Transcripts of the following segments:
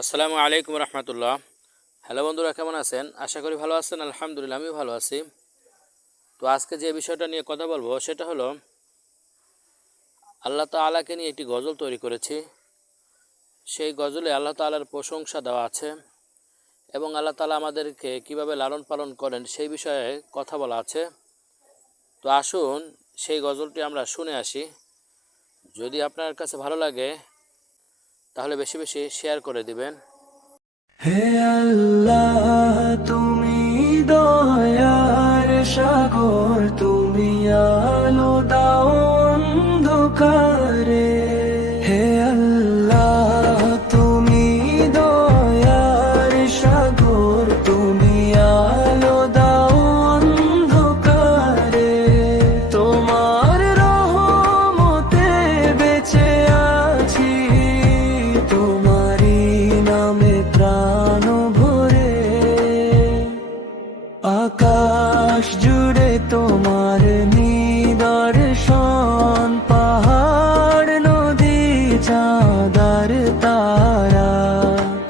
আসসালামু আলাইকুম রহমতুল্লাহ। হ্যালো বন্ধুরা, কেমন আছেন? আশা করি ভালো আছেন। আলহামদুলিল্লাহ, আমিও ভালো আছি। তো আজকে যে বিষয়টা নিয়ে কথা বলবো সেটা হলো আল্লাহ তাআলাকে নিয়ে একটি গজল তৈরি করেছি। সেই গজলে আল্লাহ তাআলার প্রশংসা দেওয়া আছে এবং আল্লাহ তাআলা আমাদেরকে কিভাবে লালন পালন করেন সেই বিষয়ে কথা বলা আছে। তো আসুন সেই গজলটি আমরা শুনে আসি। যদি আপনার কাছে ভালো লাগে তাহলে বেশি বেশি শেয়ার করে দিবেন। হে আল্লাহ, তুমি দয়ার সাগর, তুমি আলো দাও অন্ধকারে। হে আল্লাহ, তুমি দয়ার সাগর, তুমি আলো দাও অন্ধকারে। তোমার রহমতে বেঁচে আছি, তোমারই নামে প্রাণ ভরে। আকাশ জুড়ে তোমার নিদর্শন, পাহাড় নদী চাঁদার তারা,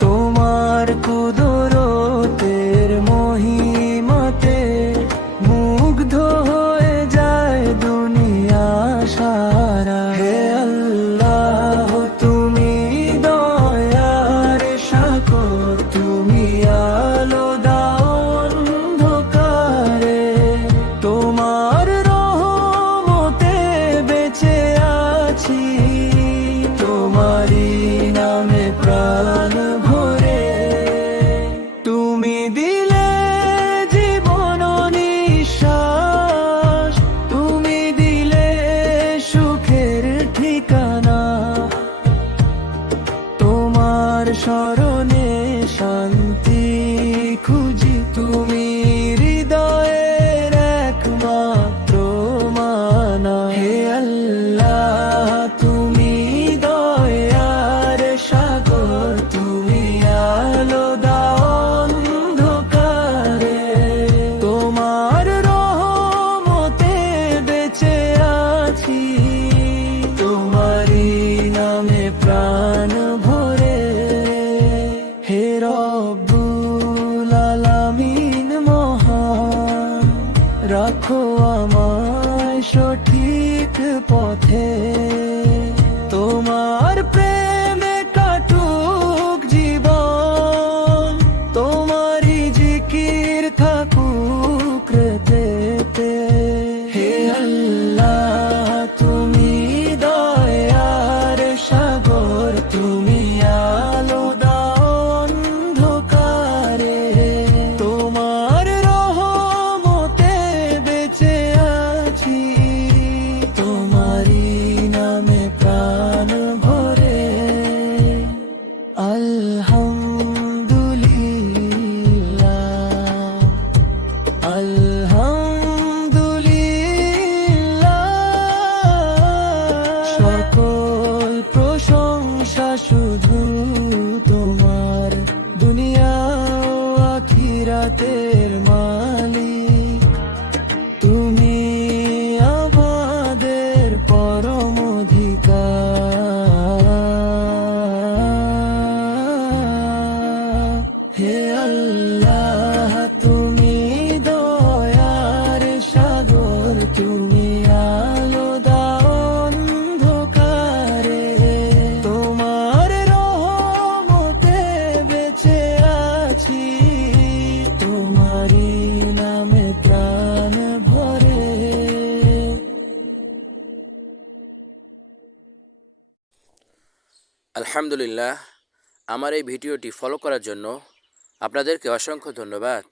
তোমার কুদরতের মহিমাতে মুগ্ধ হয়ে যায় দুনিয়া সারা। হে আল্লাহ, তুমি দয়ার সাগর, তুমি আলো দাও অন্ধকারে। তোমার রহমতে বেঁচে আছি, তোমারই নামে প্রাণ ভরে। তুমি দিলে জীবন নিঃশ্বাস, তুমি দিলে সুখের ঠিকানা। তোমার স্মরণে শান্তি খুঁজি, তুমি হৃদয়ের একমাত্র মানা। হে আল্লাহ, তুমি দয়ার সাগর, তুমি আলো দাও অন্ধকারে। তোমার রহমতে বেঁচে আছি, তোমারই নামে প্রাণ ভরে। হে রব্বুল আলামিন মহান, রাখো আমায় সঠিক পথে। তোমার প্রেমে কাটুক জীবন, তোমারই জিকির থাকুক হৃদয়েতে। হে আল্লাহ, তুমি দয়ার সাগর, তুমি আলো দাও অন্ধকারে। তোমার রহমতে বেঁচে আছি, তোমারই নামে প্রাণ ভরে। আলহামদুলিল্লাহ, আলহামদুলিল্লাহ। সকল প্রশংসা শুধু তোমার, দুনিয়া ও আখিরাতের মালিক। তুমি আমাদের পরম অধিকার। হে আল্লাহ, তুমি দয়ার সাগর, তুমি আলো দাও অন্ধকারে। তোমার রহমতে বেঁচে আছি, তোমারই নামে প্রাণ ভরে। আলহামদুলিল্লাহ, আমার এই ভিডিওটি ফলো করার জন্য আপনাদেরকে অসংখ্য ধন্যবাদ।